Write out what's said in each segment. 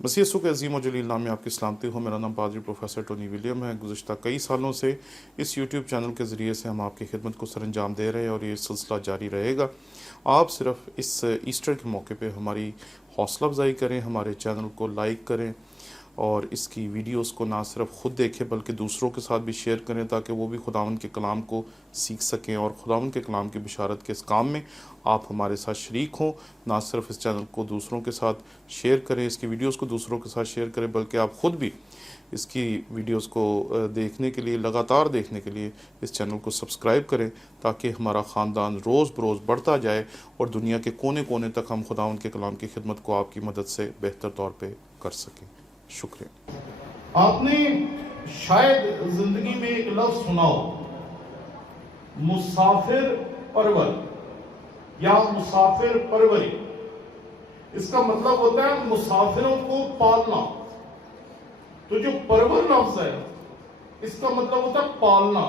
مسیح یسوع کے عظیم و جلیل نام میں آپ کی سلامتی ہو۔ میرا نام پادری پروفیسر ٹونی ولیم ہے۔ گزشتہ کئی سالوں سے اس یوٹیوب چینل کے ذریعے سے ہم آپ کی خدمت کو سر انجام دے رہے ہیں اور یہ سلسلہ جاری رہے گا۔ آپ صرف اس ایسٹر کے موقع پہ ہماری حوصلہ افزائی کریں، ہمارے چینل کو لائک کریں اور اس کی ویڈیوز کو نہ صرف خود دیکھیں بلکہ دوسروں کے ساتھ بھی شیئر کریں تاکہ وہ بھی خداوند کے کلام کو سیکھ سکیں اور خداوند کے کلام کی بشارت کے اس کام میں آپ ہمارے ساتھ شریک ہوں۔ نہ صرف اس چینل کو دوسروں کے ساتھ شیئر کریں، اس کی ویڈیوز کو دوسروں کے ساتھ شیئر کریں بلکہ آپ خود بھی اس کی ویڈیوز کو دیکھنے کے لیے، لگاتار دیکھنے کے لیے اس چینل کو سبسکرائب کریں تاکہ ہمارا خاندان روز بروز بڑھتا جائے اور دنیا کے کونے کونے تک ہم خداوند کے کلام کی خدمت کو آپ کی مدد سے بہتر طور پہ کر سکیں۔ شکریہ۔ آپ نے شاید زندگی میں ایک لفظ سنا ہو، مسافر پرور یا مسافر پروری۔ اس کا مطلب ہوتا ہے مسافروں کو پالنا۔ تو جو پرور لفظ ہے اس کا مطلب ہوتا ہے پالنا،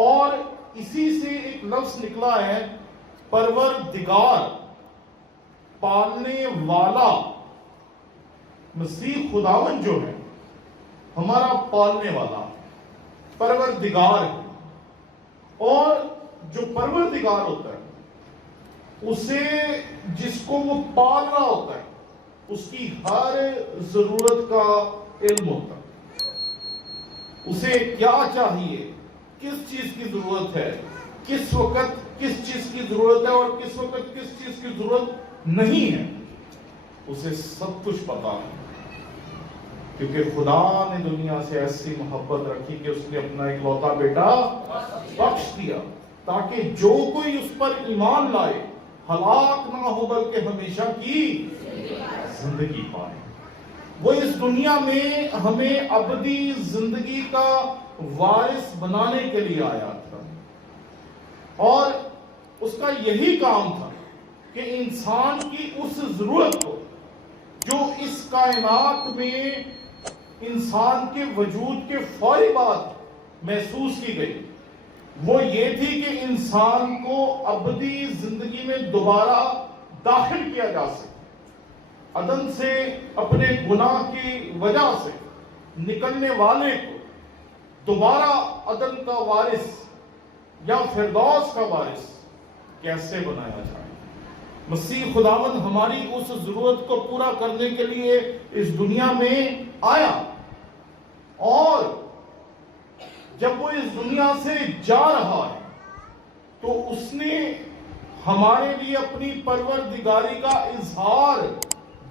اور اسی سے ایک لفظ نکلا ہے پروردگار، پالنے والا۔ مسیح خداوند جو ہے ہمارا پالنے والا پروردگار ہے، اور جو پروردگار ہوتا ہے اسے جس کو وہ پال رہا ہوتا ہے اس کی ہر ضرورت کا علم ہوتا ہے۔ اسے کیا چاہیے، کس چیز کی ضرورت ہے، کس وقت کس چیز کی ضرورت ہے اور کس وقت کس چیز کی ضرورت نہیں ہے، اسے سب کچھ پتا ہے، کیونکہ خدا نے دنیا سے ایسی محبت رکھی کہ اس نے اپنا اکلوتا بیٹا بخش دیا تاکہ جو کوئی اس پر ایمان لائے ہلاک نہ ہو بلکہ ہمیشہ کی زندگی پائے۔ وہ اس دنیا میں ہمیں ابدی زندگی کا وارث بنانے کے لیے آیا تھا، اور اس کا یہی کام تھا کہ انسان کی اس ضرورت کو جو اس کائنات میں انسان کے وجود کے فوری بعد محسوس کی گئی، وہ یہ تھی کہ انسان کو ابدی زندگی میں دوبارہ داخل کیا جا سکے، عدن سے اپنے گناہ کی وجہ سے نکلنے والے کو دوبارہ عدن کا وارث یا فردوس کا وارث کیسے بنایا جائے۔ مسیح خداوند ہماری اس ضرورت کو پورا کرنے کے لیے اس دنیا میں آیا، اور جب وہ اس دنیا سے جا رہا ہے تو اس نے ہمارے لیے اپنی پروردگاری کا اظہار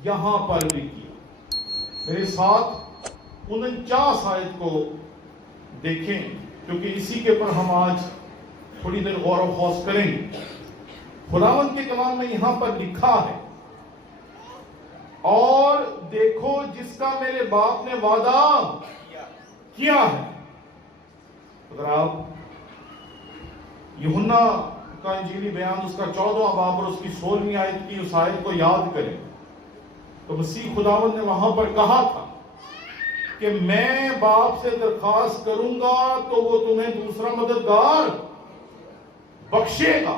یہاں پر بھی کیا۔ میرے ساتھ 49 آیت کو دیکھیں کیونکہ اسی کے پر ہم آج تھوڑی دیر غور و خوض کریں گے۔ خداوند کے کلام میں یہاں پر لکھا ہے، اور دیکھو جس کا میرے باپ نے وعدہ کیا ہے۔ اگر آپ یوحنا کا انجیلی بیان اس کا 14واں باب اور اس کی 16ویں آیت کی اس آیت کو یاد کریں تو مسیح خداوند نے وہاں پر کہا تھا کہ میں باپ سے درخواست کروں گا تو وہ تمہیں دوسرا مددگار بخشے گا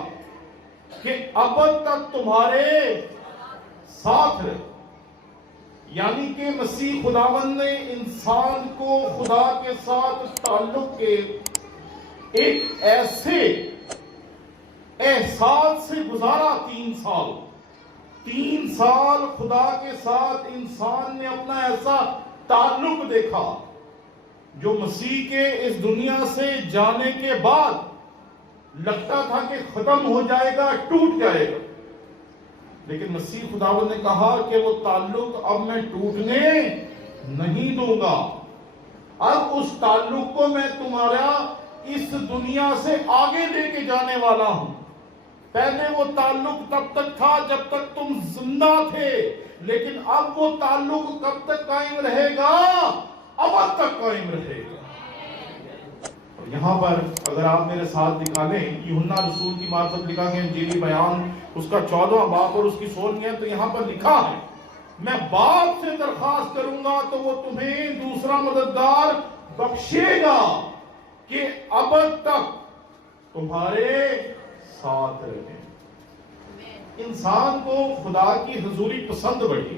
کہ ابد تک تمہارے ساتھ رہے۔ یعنی کہ مسیح خداوند نے انسان کو خدا کے ساتھ تعلق کے ایک ایسے احساس سے گزارا 3 سال خدا کے ساتھ انسان نے اپنا ایسا تعلق دیکھا جو مسیح کے اس دنیا سے جانے کے بعد لگتا تھا کہ ختم ہو جائے گا، ٹوٹ جائے گا، لیکن مسیح خداوند نے کہا کہ وہ تعلق اب میں ٹوٹنے نہیں دوں گا، اب اس تعلق کو میں تمہارا اس دنیا سے آگے لے کے جانے والا ہوں۔ پہلے وہ تعلق تب تک تھا جب تک تم زندہ تھے، لیکن اب وہ تعلق کب تک قائم رہے گا؟ ابد تک قائم رہے گا۔ یہاں پر اگر آپ میرے ساتھ نکالیں یوحنا رسول کی معرفت لکھا گیا انجیلی بیان اس کا 14واں باب اور اس کی 16ویں ہے، تو یہاں پر لکھا ہے میں باپ سے درخواست کروں گا تو وہ تمہیں دوسرا مددگار بخشے گا کہ ابد تک تمہارے ساتھ رہے۔ انسان کو خدا کی حضوری پسند بڑھی،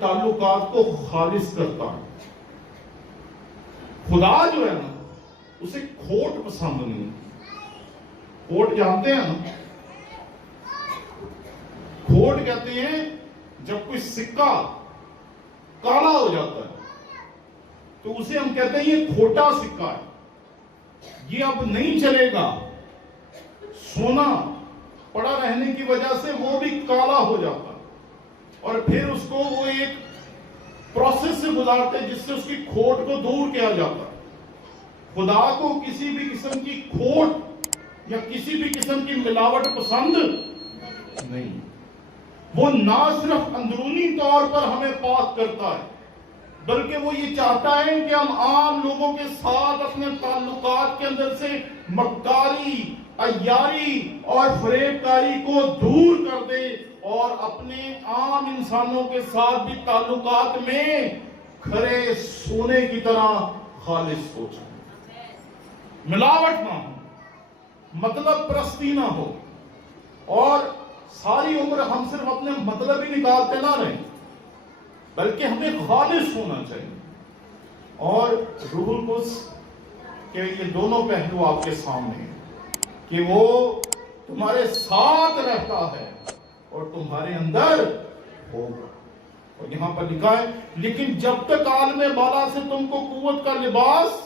تعلقات کو خالص کرتا ہے. خدا جو ہے نا اسے کھوٹ پسند نہیں. کھوٹ جانتے ہیں نا؟ کھوٹ کہتے ہیں جب کوئی سکہ کالا ہو جاتا ہے تو اسے ہم کہتے ہیں یہ کھوٹا سکہ ہے, یہ اب نہیں چلے گا. سونا پڑا رہنے کی وجہ سے وہ بھی کالا ہو جاتا اور پھر اس کو وہ ایک پروسیس سے گزارتے جس سے اس کی کھوٹ کو دور کیا جاتا. خدا کو کسی بھی قسم کی کھوٹ یا کسی بھی قسم کی ملاوٹ پسند نہیں. وہ نہ صرف اندرونی طور پر ہمیں پاک کرتا ہے بلکہ وہ یہ چاہتا ہے کہ ہم عام لوگوں کے ساتھ اپنے تعلقات کے اندر سے مکاری, عیاری اور فریب کاری کو دور کر دے اور اپنے عام انسانوں کے ساتھ بھی تعلقات میں کھرے سونے کی طرح خالص ہو جائے. ملاوٹ نہ ہو, مطلب پرستی نہ ہو, اور ساری عمر ہم صرف اپنے مطلب ہی نکالتے نہ رہیں بلکہ ہمیں خالص ہونا چاہیے. اور روح القدس کے یہ دونوں پہلو آپ کے سامنے ہیں کہ وہ تمہارے ساتھ رہتا ہے اور تمہارے اندر ہوگا. اور یہاں پر لکھا ہے لیکن جب تک عالم بالا سے تم کو قوت کا لباس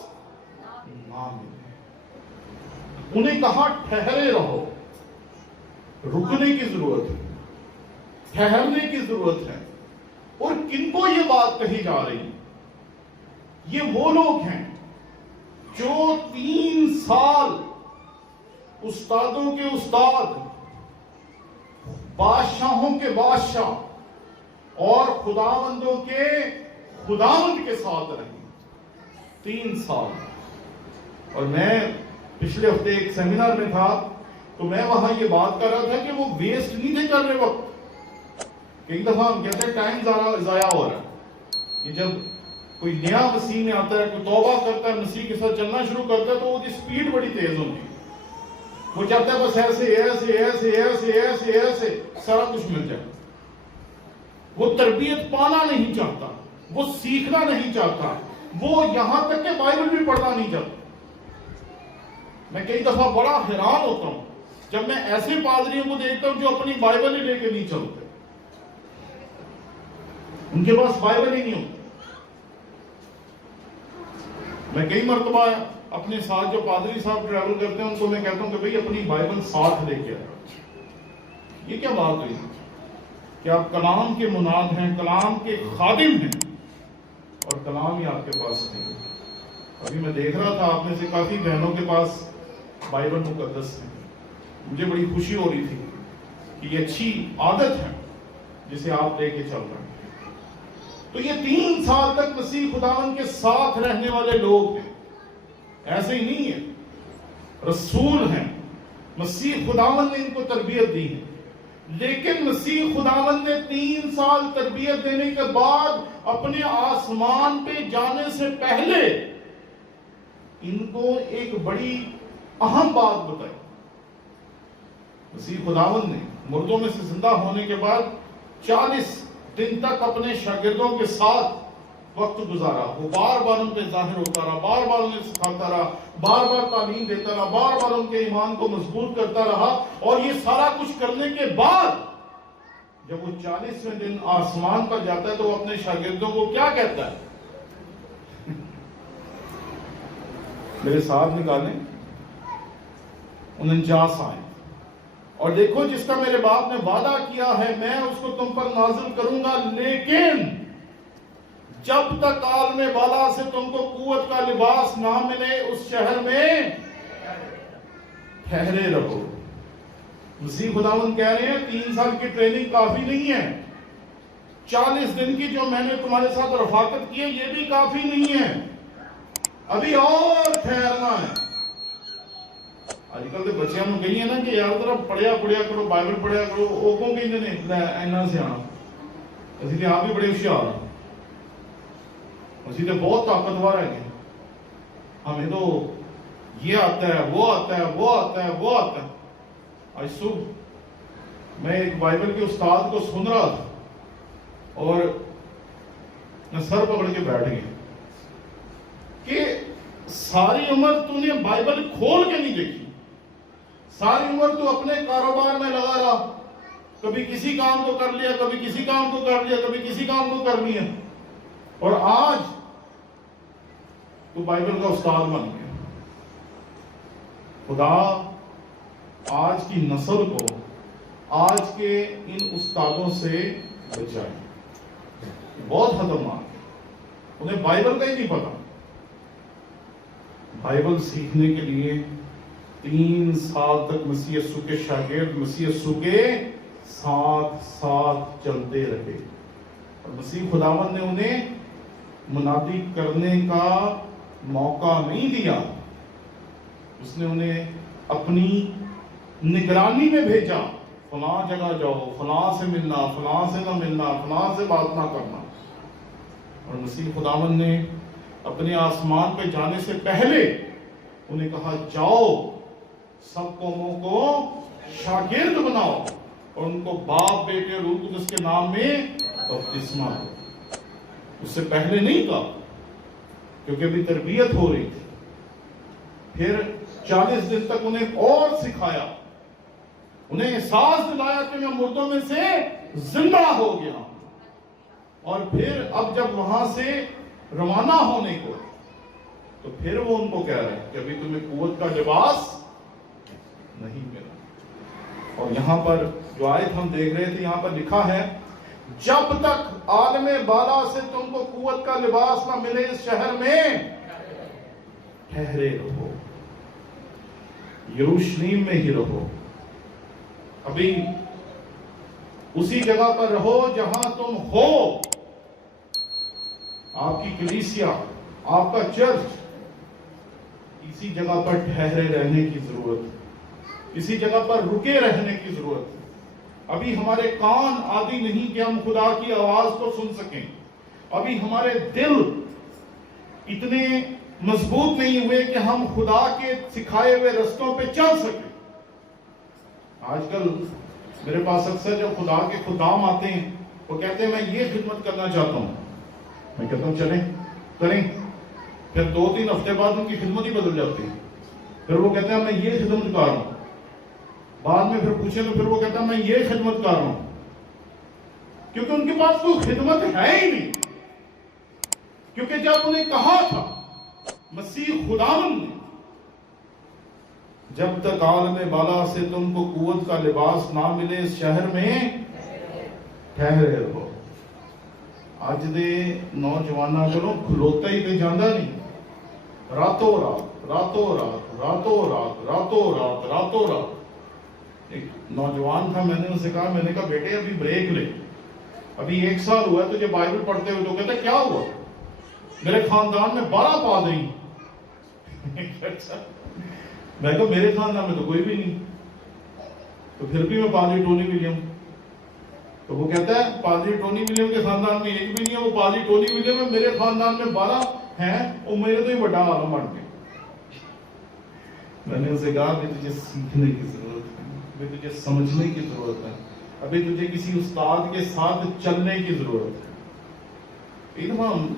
نہ ملے. انہیں کہا ٹھہرے رہو. رکنے کی ضرورت ہے, ٹھہرنے کی ضرورت ہے. اور کن کو یہ بات کہی جا رہی؟ یہ وہ لوگ ہیں جو 3 سال استادوں کے استاد, بادشاہوں کے بادشاہ اور خداوندوں کے خداوند کے ساتھ رہے. 3 سال. اور میں پچھلے ہفتے ایک سیمینار میں تھا تو میں وہاں یہ بات کر رہا تھا کہ وہ ویسٹ نہیں تھے کر رہے وقت. ایک دفعہ ہم کہتے ہیں ٹائم ضائع ہو رہا ہے کہ جب کوئی نیا مسیح میں آتا ہے, کوئی توبہ کرتا ہے, مسیح کے ساتھ چلنا شروع کرتا ہے تو وہ سپیڈ بڑی تیز ہوتی ہے. وہ چاہتا ہے بس ایسے ایسے ایسے ایسے ایسے ایسے سارا کچھ مل جائے. وہ تربیت پانا نہیں چاہتا, وہ سیکھنا نہیں چاہتا, وہ یہاں تک کہ بائبل بھی پڑھنا نہیں چاہتا. میں کئی دفعہ بڑا حیران ہوتا ہوں جب میں ایسے پادریوں کو دیکھتا ہوں جو اپنی بائبل ہی لے کے نہیں چلتے. ان کے پاس بائبل ہی نہیں ہوتی. میں کئی مرتبہ اپنے ساتھ جو پادری صاحب ٹریول کرتے ہیں ان کو میں کہتا ہوں کہ بھئی اپنی بائبل ساتھ لے کے آئے. یہ کیا بات ہوئی کہ آپ کلام کے مناد ہیں, کلام کے خادم ہیں اور کلام ہی آپ کے پاس نہیں. ابھی میں دیکھ رہا تھا آپ میں سے کافی بہنوں کے پاس بائبل مقدس ہے. مجھے بڑی خوشی ہو رہی تھی کہ یہ اچھی عادت ہے جسے آپ لے کے چل رہے ہیں. تو یہ 3 سال تک مسیح خداوند کے ساتھ رہنے والے لوگ ہیں. ایسے ہی نہیں ہے, رسول ہیں. مسیح خداوند نے ان کو تربیت دی ہے. لیکن مسیح خداوند نے 3 سال تربیت دینے کے بعد اپنے آسمان پہ جانے سے پہلے ان کو ایک بڑی اہم بات بتائی. مسیح خداوند نے مردوں میں سے زندہ ہونے کے بعد 40 دن تک اپنے شاگردوں کے ساتھ وقت گزارا. وہ بار بار ان پہ ظاہر ہوتا رہا, بار بار انہیں سکھاتا رہا, بار بار تعلیم دیتا رہا, بار بار ان کے ایمان کو مضبوط کرتا رہا. اور یہ سارا کچھ کرنے کے بعد جب وہ 40ویں دن آسمان پر جاتا ہے تو وہ اپنے شاگردوں کو کیا کہتا ہے؟ میرے ساتھ نکالیں 49 آئیں اور دیکھو جس کا میرے باپ نے وعدہ کیا ہے میں اس کو تم پر نازل کروں گا, لیکن جب تک عالم بالا سے تم کو قوت کا لباس نہ ملے اس شہر میں ٹھہرے رہو. مسیح خداوند کہہ رہے ہیں 3 سال کی ٹریننگ کافی نہیں ہے. 40 دن کی جو میں نے تمہارے ساتھ رفاقت کی ہے یہ بھی کافی نہیں ہے. ابھی اور ٹھہرنا ہے. آج کل تو بچے ہم کہی ہیں نا کہ یار ذرا پڑھیا کرو, بائبل پڑھیا کرو. وہ کہوں کہ اینا سے آنا اسی لیے آپ بھی بڑے ہوشیار ہیں, اسی لیے بہت طاقتور ہے. ہمیں تو یہ آتا ہے, وہ آتا ہے, وہ آتا ہے, وہ آتا ہے. آج صبح میں ایک بائبل کے استاد کو سن رہا تھا اور میں سر پکڑ کے بیٹھ گیا کہ ساری عمر تو نے بائبل کھول کے نہیں دیکھی، ساری عمر تو اپنے کاروبار میں لگا رہا، کبھی کسی کام کو کر لیا، کبھی کسی کام کو کر لیا، کبھی کسی کام کو کر لیا، اور آج تو بائبل کا استاد بن گیا۔ خدا آج کی نسل کو آج کے ان استادوں سے بچائے، بہت خطرناک ہے، انہیں بائبل کا ہی نہیں پتا۔ بائبل سیکھنے کے لیے 3 سال تک مسیح یسوع کے شاگرد مسیح یسوع کے ساتھ چلتے رہے، اور مسیح خداوند نے انہیں منادی کرنے کا موقع نہیں دیا، اس نے انہیں اپنی نگرانی میں بھیجا، فلاں جگہ جاؤ، فلاں سے ملنا، فلاں سے نہ ملنا، فلاں سے بات نہ کرنا۔ اور مسیح خداوند نے اپنے آسمان پہ جانے سے پہلے انہیں کہا جاؤ سب قوموں کو شاگرد بناؤ اور ان کو باپ بیٹے اور روح القدس کے نام میں بپتسمہ دو۔ اس سے پہلے نہیں کہا کیونکہ ابھی تربیت ہو رہی تھی۔ پھر 40 دن تک انہیں اور سکھایا، انہیں احساس دلایا کہ میں مردوں میں سے زندہ ہو گیا۔ اور پھر اب جب وہاں سے روانہ ہونے کو تو پھر وہ ان کو کہہ رہے ہیں کہ ابھی تمہیں قوت کا لباس نہیں ملا۔ اور یہاں پر جو آیت ہم دیکھ رہے تھے، یہاں پر لکھا ہے جب تک عالم بالا سے تم کو قوت کا لباس نہ ملے اس شہر میں ٹھہرے رہو، یروشلم میں ہی رہو، ابھی اسی جگہ پر رہو جہاں تم ہو۔ آپ کی کلیسیا، آپ کا چرچ اسی جگہ پر ٹھہرے رہنے کی ضرورت ہے، اسی جگہ پر رکے رہنے کی ضرورت ہے۔ ابھی ہمارے کان عادی نہیں کہ ہم خدا کی آواز کو سن سکیں، ابھی ہمارے دل اتنے مضبوط نہیں ہوئے کہ ہم خدا کے سکھائے ہوئے رستوں پہ چل سکیں۔ آج کل میرے پاس اکثر جب خدا کے خدام آتے ہیں وہ کہتے ہیں میں یہ خدمت کرنا چاہتا ہوں، میں کہتا ہوں چلیں کریں، پھر 2-3 ہفتے بعد ان کی خدمت ہی بدل جاتی ہے، پھر وہ کہتے ہیں میں یہ خدمت کر رہا ہوں، بعد میں پھر پوچھیں تو پھر وہ کہتا ہے میں یہ خدمت کر رہا ہوں، کیونکہ ان کے پاس کوئی خدمت ہے ہی نہیں۔ کیونکہ جب انہیں کہا تھا مسیح خداوند نے جب تک عالم بالا سے تم کو قوت کا لباس نہ ملے اس شہر میں ٹھہرے رہو۔ اج دے نوجواناں کو کھلوتا ہی تے جاندہ نہیں، راتوں رات راتوں رات راتوں رات راتوں رات راتوں رات۔ ایک نوجوان تھا، میں نے ان سے کہا، میں نے کہا بیٹے ابھی بریک لے، ابھی 1 سال ہوا ہے تجھے بائبل پڑھتے ہوئے، تو کہتا کیا ہوا؟ میرے خاندان میں 12 پادری ہیں۔ میں کہا میرے خاندان میں تو کوئی بھی نہیں، تو پھر بھی میں پادری ٹونی ولیم۔ تو وہ کہتا ہے پادری ٹونی ولیم کے خاندان میں ایک بھی نہیں ہے، وہ پادری ٹونی ولیم ہے، میرے خاندان میں 12 ہیں، اور میرے تو ہی بڑا عالم بن گئے۔ میں نے اسے کہا کہ تجھے سیکھنے کی ضرورت ہے، ابھی تجھے سمجھنے کی ضرورت ہے، ابھی تجھے کسی استاد کے ساتھ چلنے کی ضرورت ہے۔ ایک دفعہ ہم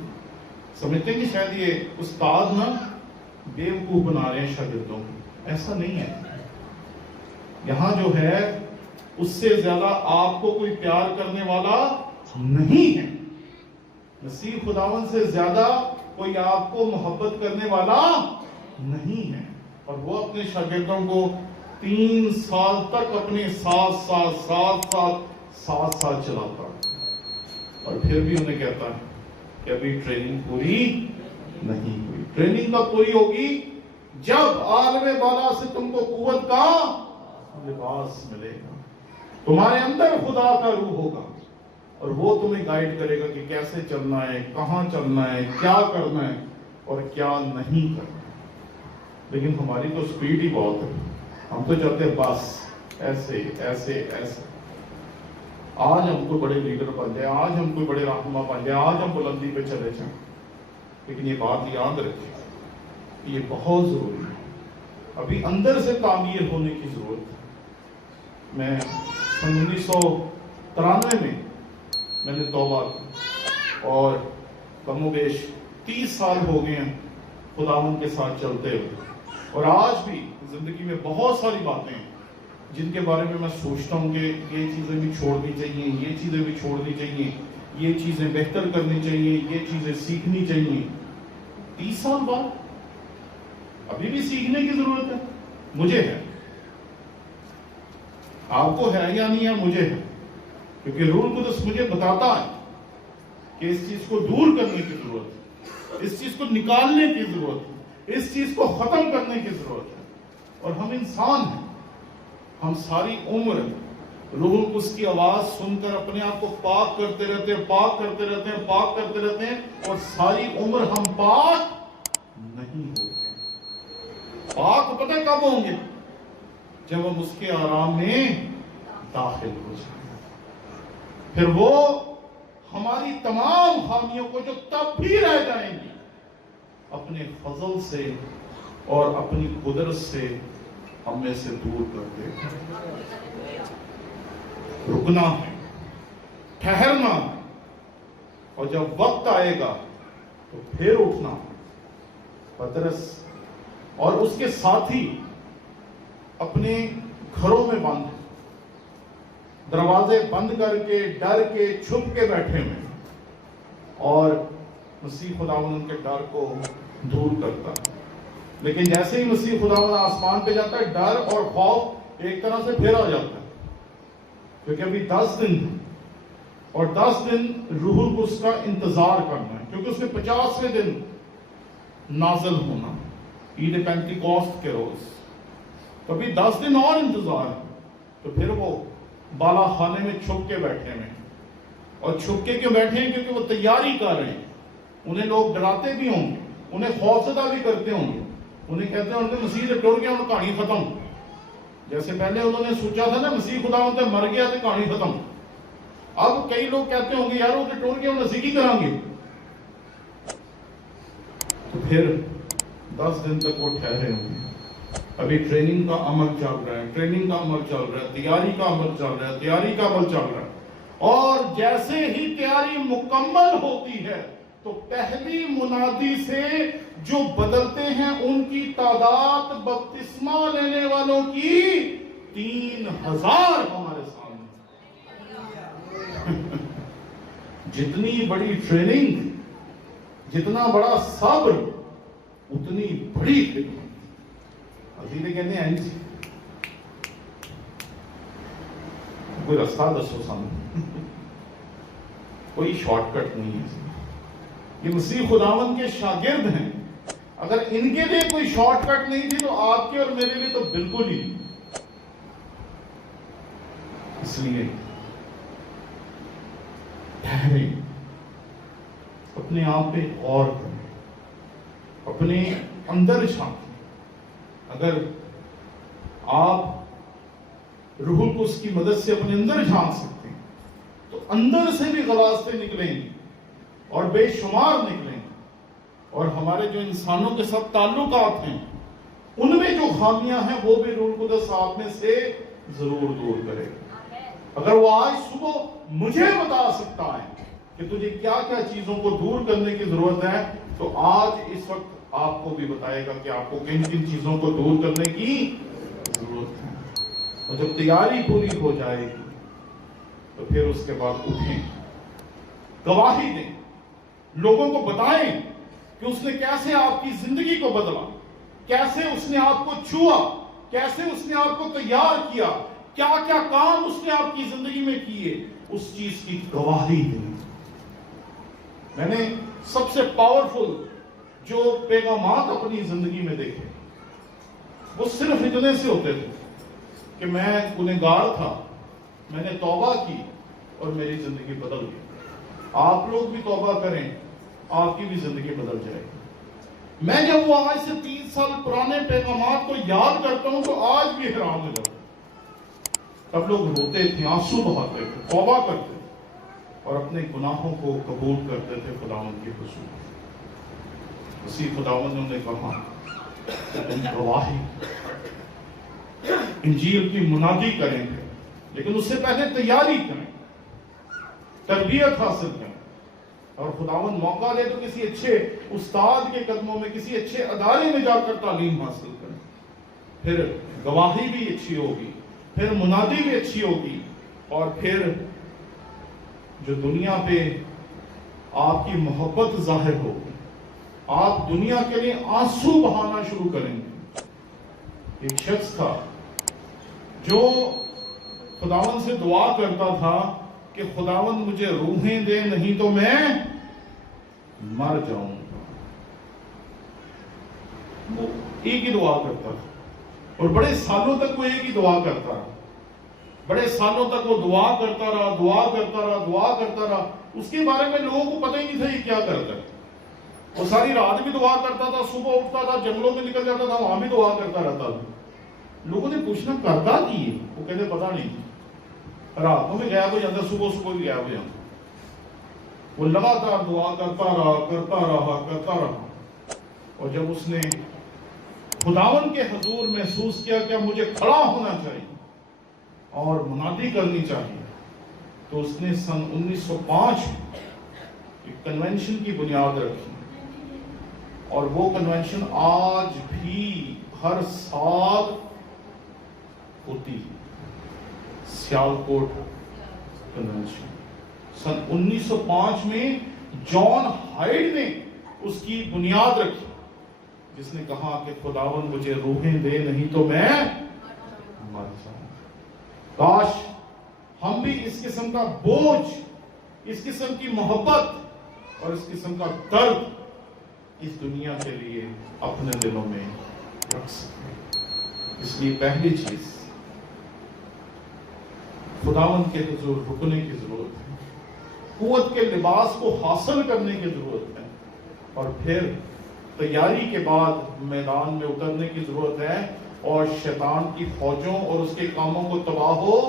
سمجھتے ہیں کہ شاید یہ استاد نا بیوقوف بنا رہے ہیں شاگردوں کو، ایسا نہیں ہے۔ یہاں جو ہے اس سے زیادہ آپ کو کوئی پیار کرنے والا نہیں ہے، مسیح خداوند سے زیادہ کوئی آپ کو محبت کرنے والا نہیں ہے، اور وہ اپنے شاگردوں کو 3 سال تک اپنے ساتھ چلاتا ہے، اور پھر بھی انہیں کہتا ہے کہ ابھی ٹریننگ پوری نہیں ہوئی۔ ٹریننگ کب پوری ہوگی؟ جب عالم بالا سے تم کو قوت کا لباس ملے گا، تمہارے اندر خدا کا روح ہوگا، اور وہ تمہیں گائیڈ کرے گا کہ کیسے چلنا ہے، کہاں چلنا ہے، کیا کرنا ہے اور کیا نہیں کرنا ہے۔ لیکن ہماری تو سپیڈ ہی بہت ہے، ہم تو چلتے ہیں بس ایسے ایسے ایسے۔ آج ہم کوئی بڑے لیڈر بن جائیں، آج ہم کوئی بڑے رہنما بن جائیں، آج ہم بلندی پہ چلے جائیں، لیکن یہ بات یاد رکھیں کہ یہ بہت ضروری ہے، ابھی اندر سے تعمیر ہونے کی ضرورت ہے۔ میں 1993 میں میں نے توبہ کی اور کم و بیش 30 سال ہو گئے ہیں خداوند کے ساتھ چلتے ہوئے، اور آج بھی زندگی میں بہت ساری باتیں ہیں جن کے بارے میں سوچتا ہوں کہ یہ چیزیں بھی چھوڑنی چاہیے، یہ چیزیں بھی چھوڑنی چاہیے، یہ چیزیں بہتر کرنی چاہیے، یہ چیزیں سیکھنی چاہیے۔ 30 سال بعد ابھی بھی سیکھنے کی ضرورت ہے، مجھے ہے، آپ کو ہے یا نہیں ہے، مجھے ہے، کیونکہ روح القدس مجھے بتاتا ہے کہ اس چیز کو دور کرنے کی ضرورت ہے، اس چیز کو نکالنے کی ضرورت ہے، اس چیز کو ختم کرنے کی ضرورت ہے۔ اور ہم انسان ہیں، ہم ساری عمر روح القدس کی آواز سن کر اپنے آپ کو پاک کرتے رہتے ہیں، پاک کرتے رہتے ہیں، پاک کرتے رہتے ہیں، اور ساری عمر ہم پاک نہیں ہوتے۔ پاک پتہ کب ہوں گے؟ جب ہم اس کے آرام میں داخل ہو جائیں، پھر وہ ہماری تمام خامیوں کو جو تب بھی رہ جائیں گی اپنے فضل سے اور اپنی قدرت سے ہم میں سے دور کر دے۔ رکنا ہے، ٹھہرنا ہے، اور جب وقت آئے گا تو پھر اٹھنا۔ پترس اور اس کے ساتھی اپنے گھروں میں بند، دروازے بند کر کے، ڈر کے، چھپ کے بیٹھے ہوئے، اور مسیح خداوند ان کے ڈر کو دور کرتا ہے۔ لیکن جیسے ہی مسیح خداوند آسمان پہ جاتا ہے، ڈر اور خوف ایک طرح سے پھر آ جاتا ہے، کیونکہ ابھی 10 دن ہیں، اور 10 دن روح القدس کا انتظار کرنا ہے، کیونکہ اس میں 50ویں دن نازل ہونا، عید پینتیکوست کے روز۔ تو ابھی 10 دن اور انتظار ہے، تو پھر وہ بالا خانے میں چھپ کے بیٹھے ہیں، اور چھپ کے کیوں بیٹھے ہیں؟ کیونکہ وہ تیاری کر رہے ہیں۔ انہیں لوگ ڈراتے بھی ہوں گے، انہیں خوفزدہ بھی کرتے ہوں گے، انہیں کہتے ہیں ان کے مسیح سے ٹر گیا اور کہانی ختم۔ جیسے پہلے انہوں نے سوچا تھا نا مسیح خداوند مر گیا تو کہانی ختم، اب کئی لوگ کہتے ہوں گے یار وہ تو ٹر گیا، نزدیکی کریں گے۔ تو پھر 10 دن تک وہ ٹھہرے ہوں گے۔ ابھی ٹریننگ کا عمل چل رہا ہے، ٹریننگ کا عمل چل رہا ہے، تیاری کا عمل چل رہا ہے، تیاری کا عمل چل رہا ہے، اور جیسے ہی تیاری مکمل ہوتی ہے تو پہلی منادی سے جو بدلتے ہیں ان کی تعداد بپتسمہ لینے والوں کی 3000 ہمارے سامنے۔ جتنی بڑی ٹریننگ، جتنا بڑا صبر، اتنی بڑی خدمت۔ عزیزیں کہتے ہیں جی کوئی راستہ دسو سامنے، کوئی شارٹ کٹ نہیں ہے۔ یہ مسیح خداوند کے شاگرد ہیں، اگر ان کے لیے کوئی شارٹ کٹ نہیں تھی تو آپ کے اور میرے لیے تو بالکل ہی نہیں۔ اس لیے ٹھہریں، اپنے آپ پہ غور کریں، اپنے اندر جھانکیں۔ اگر آپ روح القدس کی مدد سے اپنے اندر جھانک سکتے ہیں تو اندر سے بھی غلاستے نکلیں گے اور بے شمار نکلیں گے، اور ہمارے جو انسانوں کے ساتھ تعلقات ہیں ان میں جو خامیاں ہیں وہ بھی روح القدس آپ میں سے ضرور دور کرے گا۔ اگر وہ آج صبح مجھے بتا سکتا ہے کہ تجھے کیا کیا چیزوں کو دور کرنے کی ضرورت ہے، تو آج اس وقت آپ کو بھی بتائے گا کہ آپ کو کن کن چیزوں کو دور کرنے کی ضرورت ہے۔ اور جب تیاری پوری ہو جائے گی تو پھر اس کے بعد اٹھیں، گواہی دیں، لوگوں کو بتائیں کہ اس نے کیسے آپ کی زندگی کو بدلا، کیسے اس نے آپ کو چھوا، کیسے اس نے آپ کو تیار کیا، کیا کیا کام اس نے آپ کی زندگی میں کیے، اس چیز کی گواہی دیں۔ میں نے سب سے پاورفل جو پیغامات اپنی زندگی میں دیکھے وہ صرف اتنے سے ہوتے تھے کہ میں گنہگار تھا، میں نے توبہ کی اور میری زندگی بدل گئی۔ آپ لوگ بھی توبہ کریں، آپ کی بھی زندگی بدل جائے گی۔ میں جب وہ آج سے 30 سال پرانے پیغامات کو یاد کرتا ہوں تو آج بھی حیران ہو جاتا ہوں۔ تب لوگ روتے تھے، آنسو بہاتے تھے، توبہ کرتے تھے اور اپنے گناہوں کو قبول کرتے تھے خداوند کے حضور۔ مسیح خداوند نے انہیں کہا تم گواہی انجیل کی منادی کریں گے، لیکن اس سے پہلے تیاری کریں۔ تربیت حاصل کریں، اور خداوند موقع دے تو کسی اچھے استاد کے قدموں میں، کسی اچھے ادارے میں جا کر تعلیم حاصل کریں، پھر گواہی بھی اچھی ہوگی، پھر منادی بھی اچھی ہوگی، اور پھر جو دنیا پہ آپ کی محبت ظاہر ہوگی، آپ دنیا کے لیے آنسو بہانا شروع کریں گے۔ ایک شخص تھا جو خداوند سے دعا کرتا تھا کہ خداوند مجھے روحیں دے، نہیں تو میں مر جاؤں گا۔ وہ ایک ہی دعا کرتا تھا، اور بڑے سالوں تک وہ ایک ہی دعا کرتا رہا، بڑے سالوں تک وہ دعا کرتا رہا، دعا کرتا رہا، دعا کرتا رہا۔ اس کے بارے میں لوگوں کو پتہ ہی نہیں تھا یہ کیا کرتا ہے۔ وہ ساری رات بھی دعا کرتا تھا، صبح اٹھتا تھا، جنگلوں میں نکل جاتا تھا، وہاں بھی دعا کرتا رہتا تھا۔ لوگوں نے پوچھنا کرتا کی ہے، وہ کہتے پتہ نہیں، راتوں میں غائب ہو جاتا، صبح صبح بھی غائب ہو جاتا۔ وہ لگاتار دعا کرتا رہا، کرتا رہا، کرتا رہا، اور جب اس نے خداوند کے حضور محسوس کیا کہ مجھے کھڑا ہونا چاہیے اور منادی کرنی چاہیے، تو اس نے سن 1905 ایک کنونشن کی بنیاد رکھی، اور وہ کنونشن آج بھی ہر سال ہوتی ہے، سیالکوٹ کنونشن۔ سن 1905 میں جان ہائیڈ نے اس کی بنیاد رکھی، جس نے کہا کہ خداوند مجھے روحیں دے، نہیں تو میں مر جاؤں۔ کاش ہم بھی اس قسم کا بوجھ، اس قسم کی محبت اور اس قسم کا درد اس دنیا کے لیے اپنے دلوں میں رکھ سکیں۔ اس لیے پہلی چیز خداوند کے حضور رکنے کی ضرورت ہے، قوت کے لباس کو حاصل کرنے کی ضرورت ہے، اور پھر تیاری کے بعد میدان میں اترنے کی ضرورت ہے، اور شیطان کی فوجوں اور اس کے کاموں کو تباہ و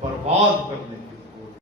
برباد کرنے کی